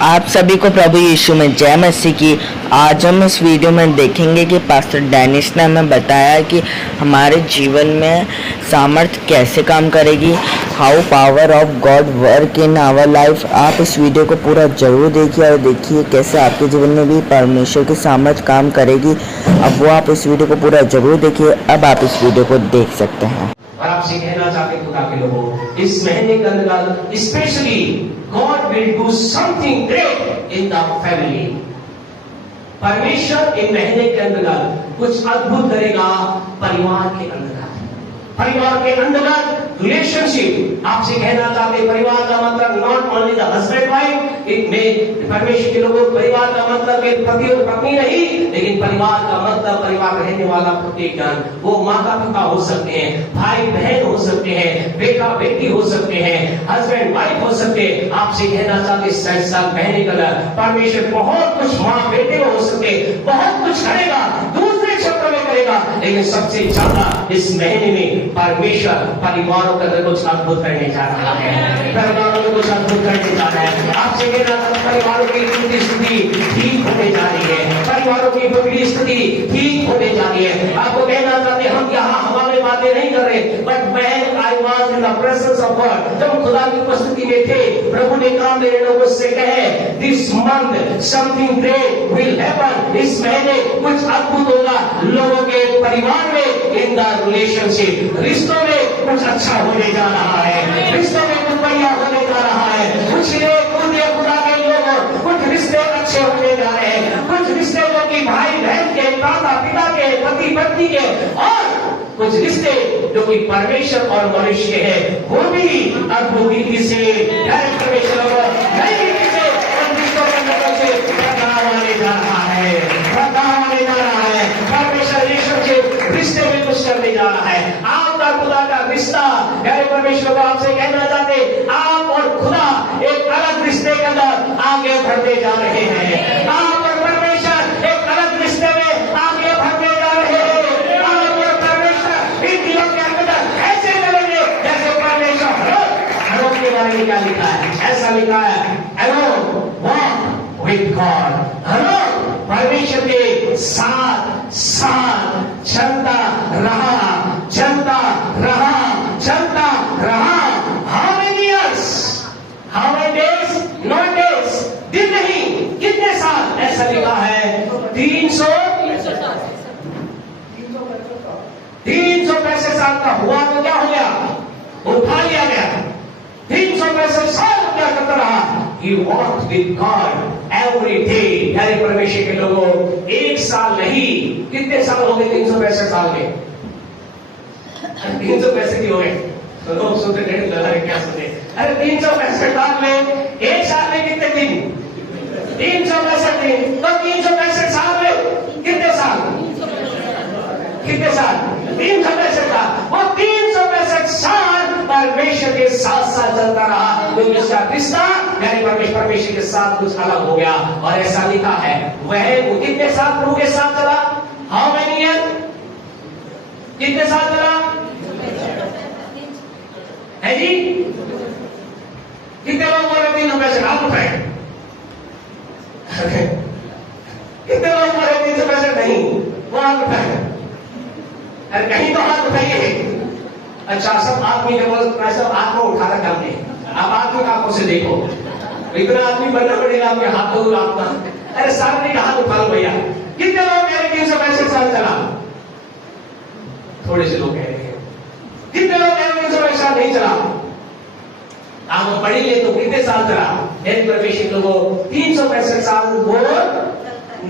आप सभी को प्रभु यीशु में जय मसीह की। आज हम इस वीडियो में देखेंगे कि पास्टर डेनिस ने हमें बताया कि हमारे जीवन में सामर्थ्य कैसे काम करेगी, how power of God work in our life. आप इस वीडियो को पूरा जरूर देखिए और देखिए कैसे आपके जीवन में भी परमेश्वर की सामर्थ्य काम करेगी। अब वो आप इस वीडियो को पूरा जरूर देखिए। अब आप इस वीडियो को देख सकते हैं। और आपसे कहना चाहते खुदा के लोगों, इस महीने के अंदर specially God will do something great in the family. परमेश्वर इन महीने के अंदर कुछ अद्भुत करेगा परिवार के अंदर। परिवार के अंदर रिलेशनशिप, आपसे कहना चाहते परिवार का मतलब not only the husband wife, it में परमेश्वर के लोगों परिवार का मतलब के पति और पत्नी नहीं, लेकिन परिवार का मतलब परिवार रहने वाला प्रत्येक जन, वो माता पिता हो सकते हैं, भाई बहन हो सकते हैं, बेटा बेटी हो सकते हैं, हस्बैंड वाइफ हो सकते हैं। आपसे कहना चाहते संसार महीने का परमेश्वर बहुत कुछ माँ बेटे हो सकते, बहुत कुछ करेगा, दूसरे क्षेत्र में करेगा, लेकिन सबसे ज्यादा इस महीने में परमेश्वर परिवारों के अंदर कुछ अद्भुत करने जा रहा है। परिवारों में कुछ अद्भुत करने जा रहा है। आपसे कहना चाहता परिवारों की टूटी स्थिति ठीक होने जा रही है, परिवारों की बिगड़ी स्थिति ठीक होने जा रही है। आपको कहना चाहते हम यहाँ हवा में बातें नहीं कर रहे, but when I was in the presence of God, जब खुदा की उपस्थिति में थे, प्रभु ने कहा मेरे लोगों से कहे this month something great will happen. इस महीने कुछ अद्भुत होगा लोगों के परिवार में, इन द रिलेशनशिप, रिश्तों में कुछ अच्छा होने जा रहा है, रिश्तों में कुछ बढ़िया होने जा रहा है। कुछ खुदा के लोग, कुछ रिश्ते अच्छे होने जा रहे हैं, कुछ रिश्ते जो कि भाई बहन के, माता पिता के, पति पत्नी के, और कुछ रिश्ते जो कि परमेश्वर और मनुष्य के हैं, वो भी अद्भुत रीति से परमेश्वर नई रीति से उन रिश्तों के अंदर से बदलाव आने जा रहा है, बदलाव आने जा रहा है। परमेश्वर यीशु के रिश्ते में कुछ करने जा रहा है। आपका खुदा का रिश्ता, प्यारे परमेश्वर को आपसे कहना चाहते आप और खुदा एक अलग रिश्ते के अंदर आगे बढ़ते जा रहे हैं। आप और परमेश्वर एक अलग रिश्ते में आगे बढ़ते जा रहे हैं। आप और परमेश्वर इन दिनों के अंदर ऐसे चलेंगे जैसे परमेश्वर हनोक के बारे में क्या लिखा है, ऐसा लिखा है हनोक वॉक विद गॉड। हनोक परमेश्वर के साथ साथ चलता रहा, चलता रहा, चलता रहा। How many years? How many days? Not days. दिन नहीं, कितने साल? ऐसा लिखा है 365 साल का हुआ तो क्या हो गया? उठा लिया गया। 365 साल क्या करता रहा? He walked with God every day। यानी परमेश्वर के लोगों, एक साल नहीं, कितने साल हो गए? 365 साल में 365 ही हो गए। तो लोग सोचते हैं क्या सोचे, अरे 365 साल में, एक साल में कितने दिन? 365 दिन। तो 365 साल में कितने साल? कितने साल? 365 साल। वो 365 साल परमेश्वर के साथ साथ चलता रहा, तो इसका रिश्ता यानी परमेश्वर के साथ कुछ अलग हो गया। और ऐसा लिखा है वह कितने साल प्रभु के साथ चला? How many year? कितने साल चला है जी? कितने लोग बोले 365? हाथ उठाए। कितने लोग बोले 365? नहीं, वो हाथ उठाए। अरे कहीं तो हाथ उठाइए। अच्छा, सब आदमी के बोल सब हाथ को उठा रखा हमने। आप आदमी का आंखों से देखो, इतना आदमी बनना पड़ेगा आपके हाथ को आपका। अरे सामने का हाथ उठा लो भैया। कितने लोग कह रहे 365 साल चला? थोड़े से लोग कह रहे हैं। कितने लोग कह रहे 365 साल नहीं चला? आप पढ़ी ले तो कितने साल चला? परमेश्वर लोगों 365 साल वो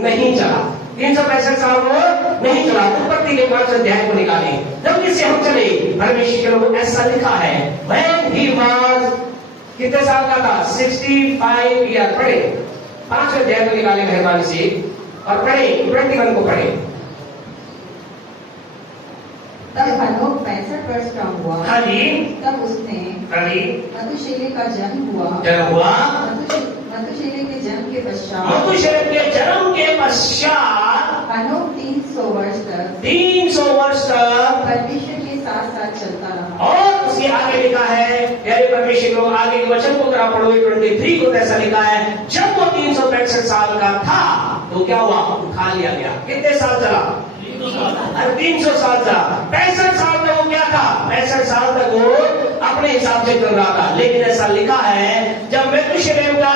नहीं चला, 365 साल वो नहीं चला। उत्पत्ति के 5 अध्याय को निकाले, जब इसे हम चले, परमेश्वर के लोगों ऐसा लिखा है when he was कितने साल का था? 65 ईयर। पढ़े 5 अध्याय को निकाले मेहरबानी से और पढ़े 21 को पढ़े। तब हनोक 65 वर्ष का हुआ। हाँ जी। तब उसने मथुशेलह का जन्म हुआ। मथुशेलह के जन्म के पश्चात हनोक 300 वर्ष तक परमेश्वर के साथ साथ चलता रहा। और उसके आगे लिखा है, यानी परमेश्वर लोग आगे के वचन को अगर आप पढ़ोगे 23 को ऐसा लिखा है, जब का था तो क्या हुआ, उठा लिया गया। कितने साल चला, 300 साल चला। 65 साल तक वो क्या था, 65 साल तक वो अपने हिसाब से चल रहा था। लेकिन ऐसा लिखा है जब मेतुशेलह का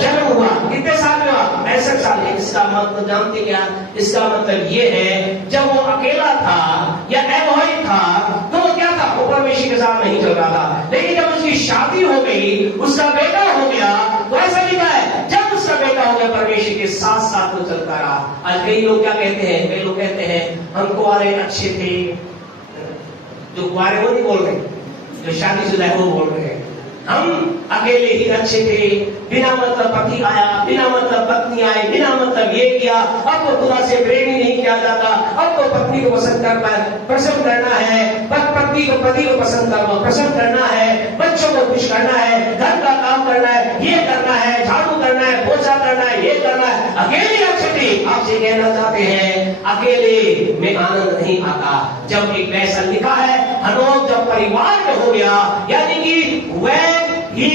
जन्म हुआ, कितने साल में हुआ, 65 साल। इसका मतलब जानते क्या, इसका मतलब ये है जब वो अकेला था या अवैध था तो वो क्या था, वो परमेश्वर के साथ नहीं चल रहा था। लेकिन जब उसकी शादी हो गई, उसका बेटा हो गया, तो ऐसा लिखा है जब उसका बेटा हो गया परमेश्वर के साथ साथ वो चलता रहा। आज कई लोग क्या कहते हैं, कई लोग कहते हैं हम कुंवारे अच्छे थे। जो कुंवारे वो नहीं बोल रहे, जो शादीशुदा है वो बोल रहे हैं हम अकेले ही अच्छे थे, बिना मतलब पति आया, बिना मतलब पत्नी आए, बिना मतलब ये किया। अब तो खुदा से प्रेम ही नहीं किया जाता, अब तो पत्नी को पसंद करना है, पति को पसंद करना है, बच्चों को खुश करना है, घर का काम करना है, ये करना है, झाड़ू करना है, पोछा करना है, ये करना है। अकेले अच्छे थे। आपसे कहना चाहते हैं अकेले में आनंद नहीं आता। जब एक वैसा लिखा है हनोक जब परिवार में हो गया, यानी कि he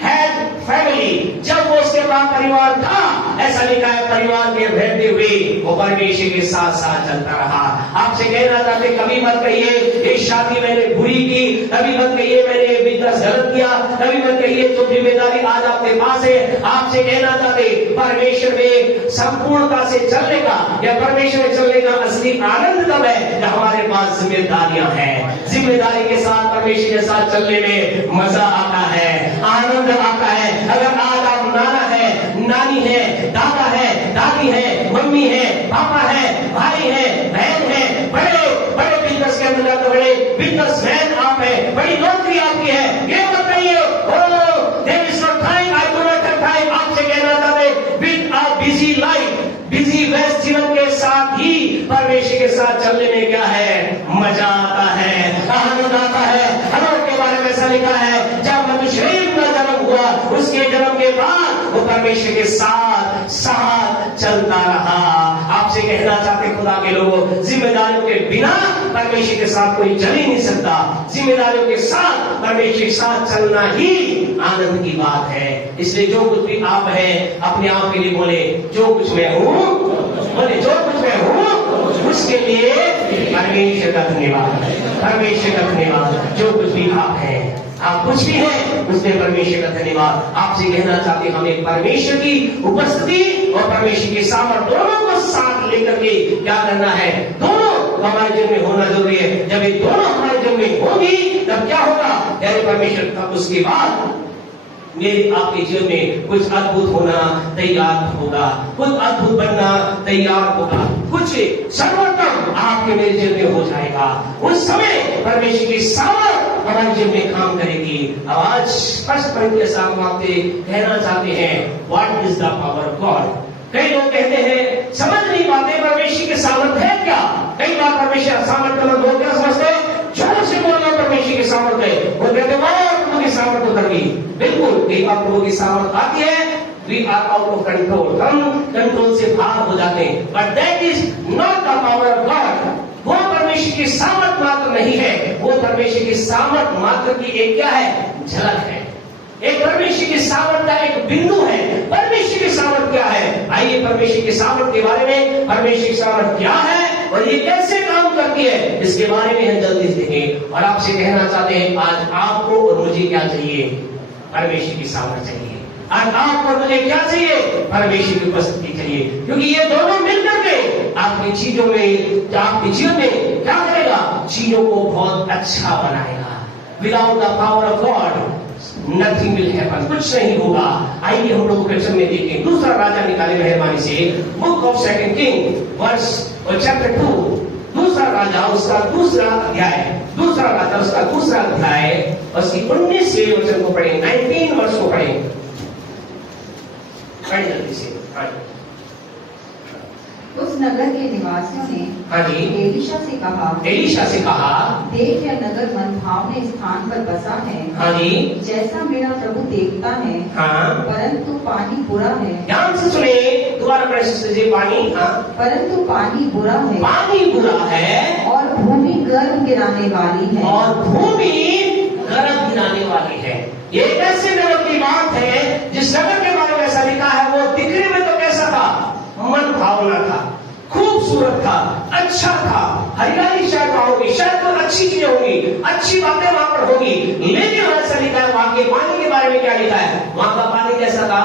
had family, जब वो उसके पास परिवार था, ऐसा लिखा है परिवार के रहते हुए वो परमेश्वर के साथ साथ चलता रहा। आपसे कहना चाहते कभी मत कहिए ये शादी मैंने बुरी की, कभी मत कहिए मैंने बिजनेस गलत किया, कभी मत कहिए जो जिम्मेदारी आज आपके पास है। आपसे कहना चाहते परमेश्वर में संपूर्णता से चलने का या परमेश्वर में चलने का असली आनंद तब है जब हमारे पास जिम्मेदारियां हैं। जिम्मेदारी के साथ परमेश्वर के साथ चलने में मजा आता है, आनंद आता है। अगर आज आप नाना है, नानी है, दादा है, दादी है, मम्मी है, पापा है, भाई है, बहन है, बड़े बड़े बिजनेस के अंदर जाते, बड़े बिजनेसमैन आप है, बड़ी नौकरी आपकी है, ये मत कहिए there is no time, I do not have time. आपसे कहना चाहते with a busy life, busy व्यस्त जीवन के साथ ही परमेश्वर के साथ चलने में क्या है, मजा आता है, आनंद आता है। हनोक के बारे में ऐसा लिखा है जब मनुष्य का जन्म हुआ, उसके जन्म के बाद वो परमेश्वर के साथ साथ चलता रहा। आपसे कहना चाहते खुदा के लोगों, जिम्मेदारियों के बिना परमेश्वर के साथ कोई चल ही नहीं सकता। जिम्मेदारियों के साथ परमेश्वर के साथ चलना ही आनंद की बात है। इसलिए जो कुछ भी आप हैं अपने आप के लिए बोले, जो कुछ मैं हूँ, बोले जो कुछ मैं हूँ उसके लिए परमेश्वर का धन्यवाद, परमेश्वर का धन्यवाद। जो कुछ भी आप हैं, आप कुछ भी हैं, उसमें परमेश्वर का धन्यवाद। आपसे कहना चाहते हमें परमेश्वर की उपस्थिति और परमेश्वर के सामर्थ दोनों को साथ लेकर के क्या करना है, दोनों हमारे जीवन में होना जरूरी है। जब ये दोनों हमारे जीवन में होगी तब क्या होगा, यानी परमेश्वर, तब उसके बाद मेरे आपके जीवन में कुछ अद्भुत होना तैयार होगा, कुछ अद्भुत बनना तैयार होगा, कुछ सर्वोत्तम आपके मेरे जीवन में हो जाएगा। उस समय परमेश्वर की सामर्थ हमारे जीवन में काम करेगी। अब आज स्पष्ट के साथ आपसे कहना चाहते हैं what is the power of God. कई लोग कहते हैं समझ नहीं पाते परमेश्वर की सामर्थ है क्या। कई बार परमेश्वर सामर्थ का लोग क्या समझते हैं, जोर से बोलना परमेश्वर की सामर्थ है, वो कहते हैं की सामर्थ उतर गई। बिल्कुल एक बार प्रभु की सामर्थ आती है, we are out of control, हम कंट्रोल से बाहर हो जाते हैं। But that is not the power of God. वो परमेश्वर की सामर्थ मात्र नहीं है, वो परमेश्वर की सामर्थ मात्र की एक क्या है, झलक है। एक परमेश्वर की सामर्थ का एक बिंदु है। परमेश्वर की सामर्थ क्या है, आइए परमेश्वर की सामर्थ के बारे में, परमेश्वर की सामर्थ क्या है और ये कैसे काम करती है, इसके बारे में हम जल्दी से देखें। और आपसे कहना चाहते हैं आज आपको और मुझे क्या चाहिए, परमेश्वर की सामर्थ चाहिए। आज आपको और मुझे क्या चाहिए, परमेश्वर की उपस्थिति चाहिए। क्योंकि ये दोनों मिलकर के आपकी चीजों में, आपके जीवन में क्या करेगा, चीजों को बहुत अच्छा बनाएगा। Without the power of God nothing will happen, कुछ नहीं होगा। आइए हम लोग क्वेश्चन में देखें। दूसरा राजा निकाले मेहरबानी से, book of second king verse और चैप्टर 2, दूसरा राजा उसका दूसरा अध्याय, दूसरा राजा उसका दूसरा अध्याय उसकी 19वें वचन को पढ़ें, 19 वर्ष को पढ़ें जल्दी से। उस नगर के निवासियों ने हाँ जी एलीशा से कहा, देख यह नगर मनभावने स्थान पर बसा है। हाँ जी, जैसा मेरा प्रभु देखता है। हाँ, परंतु पानी बुरा है। ध्यान से सुने, दोबारा पढ़े। पानी, हाँ, परंतु पानी बुरा है, पानी बुरा है और भूमि गर्भ गिराने वाली है, और भूमि गर्भ गिराने वाली है। ये कैसे नगर की बात है जिस नगर के बारे में ऐसा लिखा है, वो दिखने में तो अच्छी बातें वहां पर होगी, लेकिन ऐसा लिखा है वहां के पानी के बारे में क्या लिखा है? वहां का पानी कैसा था?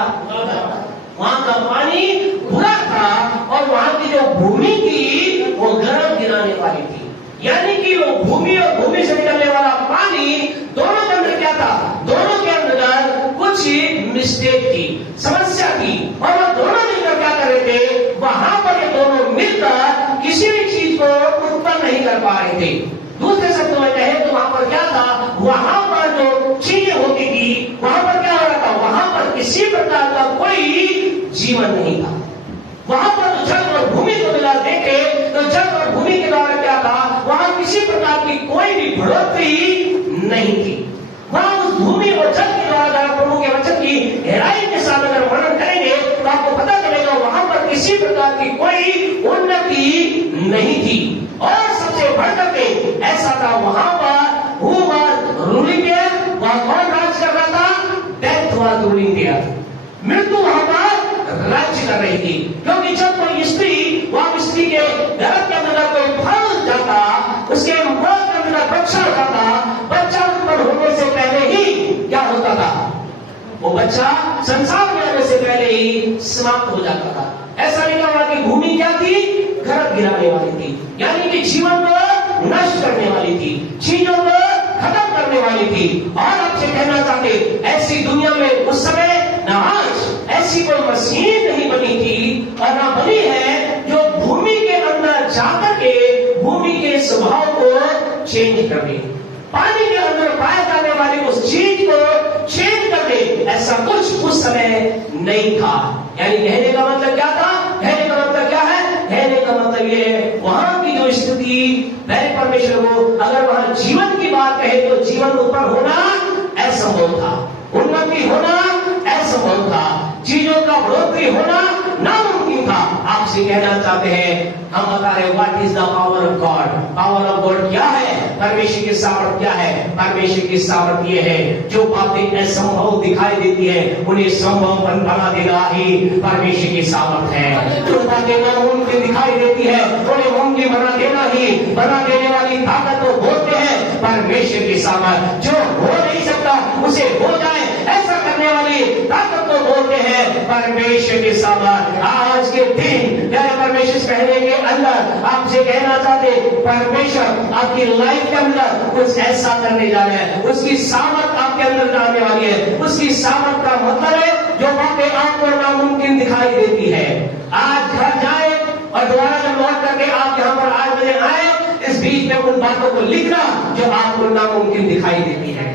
वहां का पानी बुरा था और वहां की जो भूमि थी वो गर्म गिराने वाली थी। यानी कि वो भूमि और भूमि से निकलने वाला पानी दोनों के अंदर क्या था? दोनों के अंदर कुछ मिस्टेक थी, समस्या थी, और वो दोनों मिलकर क्या कर रहे थे? वहां पर ये दोनों मिलकर किसी भी चीज को उत्पन्न नहीं कर पा रहे थे। दूसरे शब्दों में कहें तो वहां पर क्या था? वहां पर जो चीजें होती थी वहां पर क्या हो रहा था? वहां पर किसी प्रकार का कोई जीवन नहीं था। वहां पर तो जल और भूमि को मिला देखे तो जल और भूमि के द्वारा क्या था? वहां किसी प्रकार की कोई भी बढ़ोतरी नहीं थी। वहां उस भूमि और जल के द्वारा प्रभु के वचन की गहराई के साथ अगर वर्णन करेंगे तो आपको पता चलेगा वहां पर किसी प्रकार की कोई उन्नति नहीं थी। और सबसे बढ़कर के ऐसा था वहां पर हु वाज रूलिंग देयर, वहां कौन राज कर रहा था? डेथ वाज रूलिंग देयर, मृत्यु वहां पर राज्य कर रही थी। क्योंकि जब कोई स्त्री वह स्त्री के गर्भ के अंदर कोई फल जाता, उसके मुख के अंदर बच्चा जाता, बच्चा उत्पन्न होने से पहले ही क्या होता था? वो बच्चा संसार में आने से पहले ही समाप्त हो जाता था। ऐसा लिखा हुआ कि भूमि क्या थी? गर्भ गिराने वाली थी, यानी कि जीवन को नष्ट करने वाली थी, चीजों को खत्म करने वाली थी। और आपसे कहना चाहते ऐसी दुनिया में उस समय न आज ऐसी कोई मशीन नहीं बनी थी और ना बनी है जो भूमि के अंदर जाकर के भूमि के स्वभाव को चेंज कर दे, पानी के अंदर पाए जाने वाली उस चीज को चेंज कर दे। ऐसा कुछ उस समय नहीं था। यानी कहने का मतलब क्या था? कहने का मतलब क्या है? कहने का मतलब ये है वहां की जो स्थिति पहले परमेश्वर को अगर वहां जीवन की बात कहे तो जीवन उत्पन्न होना असंभव था, उन्नति होना असंभव था, चीजों का बढ़ोतरी होना नामुमकिन था। आपसे कहना चाहते हैं, हम बता रहे what is the power of God. Power of God क्या है? परमेश्वर की सामर्थ क्या है? परमेश्वर की सामर्थ ये है जो बातें असंभव दिखाई देती है उन्हें संभव बना देना ही परमेश्वर की सामर्थ है। जो बातें नामुमकिन दिखाई देती है उन्हें मुमकिन बना देना ही बना देने वाली ताकत को बोलते हैं परमेश्वर की सामर्थ। जो हो नहीं सकता उसे हो जाए ऐसा करने वाली ताकत को बोलते हैं परमेश्वर की सामर्थ। आज के दिन प्यारे परमेश्वर कहने के अंदर आपसे कहना चाहते परमेश्वर आपकी लाइफ के अंदर कुछ ऐसा करने जा रहे हैं, उसकी सामर्थ आपके अंदर आने वाली है। उसकी सामर्थ का मतलब है जो बातें आपको नामुमकिन दिखाई देती है। आज घर जाए और दोबारा जब लौट करके आप यहाँ पर 8 बजे आए, इस बीच में उन बातों को लिखना जो आपको नामुमकिन दिखाई देती है।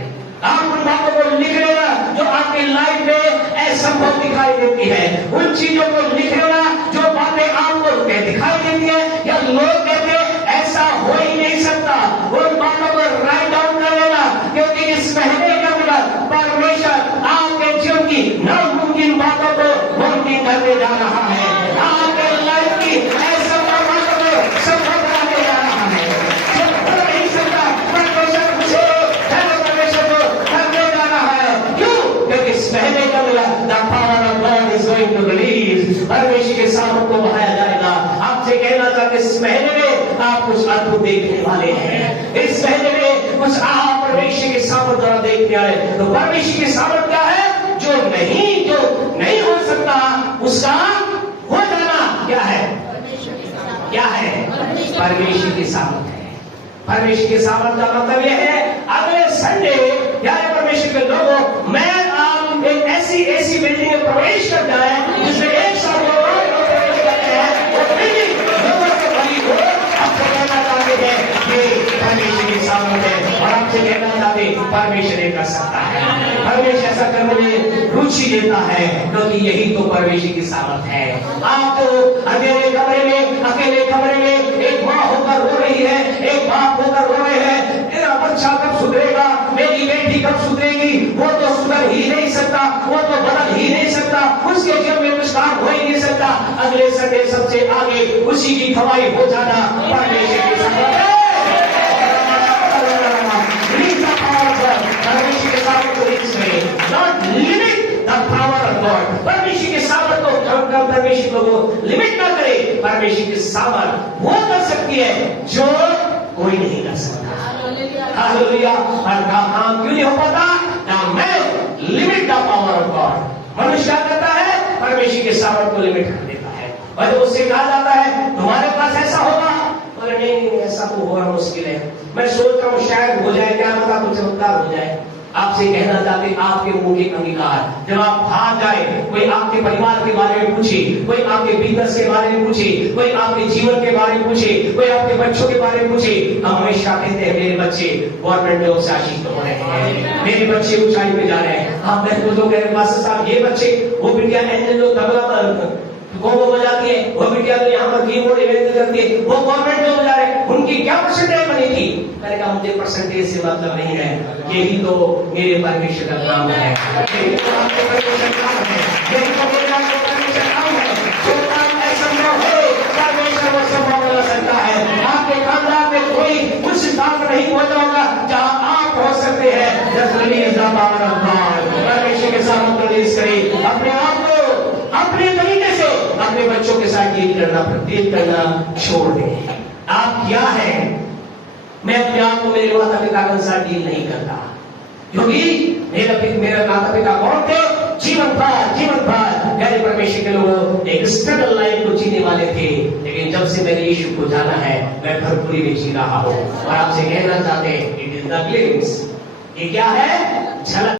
आप उन बातों को लिख लेना जो आपकी लाइफ में असंभव दिखाई देती है। उन चीजों को लिख लेना जो बातें आपको दिखाई देती है या लोग कहते ऐसा हो ही नहीं सकता। उन बातों को राइट डाउन कर लेना, क्योंकि इस महीने के अंदर परमेश्वर आपके जीवन की नामुमकिन बातों को मुमकिन करने जा रहा है। आपके लाइफ की असंभव बातों को संभव बनाने जा रहा है। जो हो नहीं सकता परमेश्वर करने जा रहा है। क्यों? क्योंकि इस महीने के अंदर the power of God is going to release, परमेश्वर के सामर्थ को बढ़ाया जाएगा। आपसे कहना चाहते इस महीने में आप कुछ अद्भुत देखने वाले हैं। इस महीने में कुछ आप परमेश्वर के सामर्थ द्वारा देखने आए। तो परमेश्वर की सामर्थ क्या है? जो नहीं हो सकता उसका हो जाना क्या है? क्या है? परमेश्वर की सामर्थ है। परमेश्वर की सामर्थ का मतलब यह है अगले संडे प्यारे परमेश्वर के लोगों मैं आप एक ऐसी बिल्डिंग में प्रवेश कर जाए जिसमें एक साथ लोग प्रवेश करते हैं वो बिल्डिंग लोगों से भरी हो। आपसे कहना चाहते हैं कि परमेश्वर की सामर्थ है और आपसे कहना चाहते परमेश्वर ये कर सकता है। परमेश्वर ऐसा करने में रुचि लेता है क्योंकि यही तो परमेश्वर की सामर्थ है। आप तो अंधेरे कमरे में अकेले कमरे में एक माँ होकर रो रही है, एक बाप होकर रो रहे हैं, मेरा बच्चा कब सुधरेगा, मेरी बेटी कब सुधरेगी, वो तो सुधर ही नहीं सकता, वो तो बदल ही नहीं सकता, उसके जीवन में कुछ काम हो ही नहीं सकता। अगले संडे सबसे आगे उसी की खवाई हो जाना परमेश्वर की सामर्थ है। परमेश्वर के सामर्थ को not limit the power of God. परमेश्वर के सामर्थ को परमेश्वर को लिमिट ना करे। परमेश्वर की सामर्थ वो कर सकती है जो कोई नहीं कर सकता। हालेलुया। और काम क्यों नहीं हो पाता? मैं limit the power of God. मनुष्य क्या करता है? परमेश्वर के सामर्थ को लिमिट कर देता है। और जब उससे कहा जाता है तुम्हारे पास ऐसा होगा, बोले नहीं ऐसा तो होना मुश्किल है, मैं सोच रहा हूँ शायद हो जाए, क्या पता कुछ चमत्कार हो जाए। आपसे कहना चाहते आपके मुंह के अंगीकार जब आप बाहर जाए, कोई आपके परिवार के बारे में पूछे, कोई आपके बिजनेस के बारे में पूछे, कोई आपके जीवन के बारे में पूछे, कोई आपके बच्चों के बारे में पूछे, हम हमेशा कहते हैं मेरे बच्चे गवर्नमेंट जॉब से आशीष हो रहे हैं, मेरे बच्चे ऊंचाई पे जा रहे हैं। आप मेरे को जो कह रहे मास्टर साहब ये बच्चे, वो बिटिया एंजल जो तबला गोगो बजाती है, वो बिटिया तो यहाँ पर कीबोर्ड इवेंट करती है, वो गवर्नमेंट जॉब बजा रहे, उनकी क्या परसेंटेज बनी थी? मैंने कहा मुझे परसेंटेज से मतलब नहीं है, यही तो मेरे परमेश्वर का काम है, यही तो आपके परमेश्वर का काम है, यही तो मेरा परमेश्वर का काम है। जो काम असंभव है परमेश्वर वो संभव बना सकता है। आपके खानदान में कोई उस काम नहीं पहुंचा होगा जहाँ आप पहुंच सकते हैं। Just release the power of God. परमेश्वर के सामने रिलीज करें अपने आप को, अपने तरीके से अपने बच्चों के साथ डील करना छोड़ दें। आप क्या है? मैं अपने आप को मेरे माता पिता के अनुसार डील नहीं करता, क्योंकि मेरा माता पिता कौन थे? जीवन भर गैर परमेश्वर के लोग एक स्ट्रगल लाइफ को जीने वाले थे, लेकिन जब से मैंने यीशु को जाना है मैं भरपूरी में जी रहा हूँ। और आपसे कहना चाहते हैं इट इज द ग्लिम्स। ये क्या है? झलक।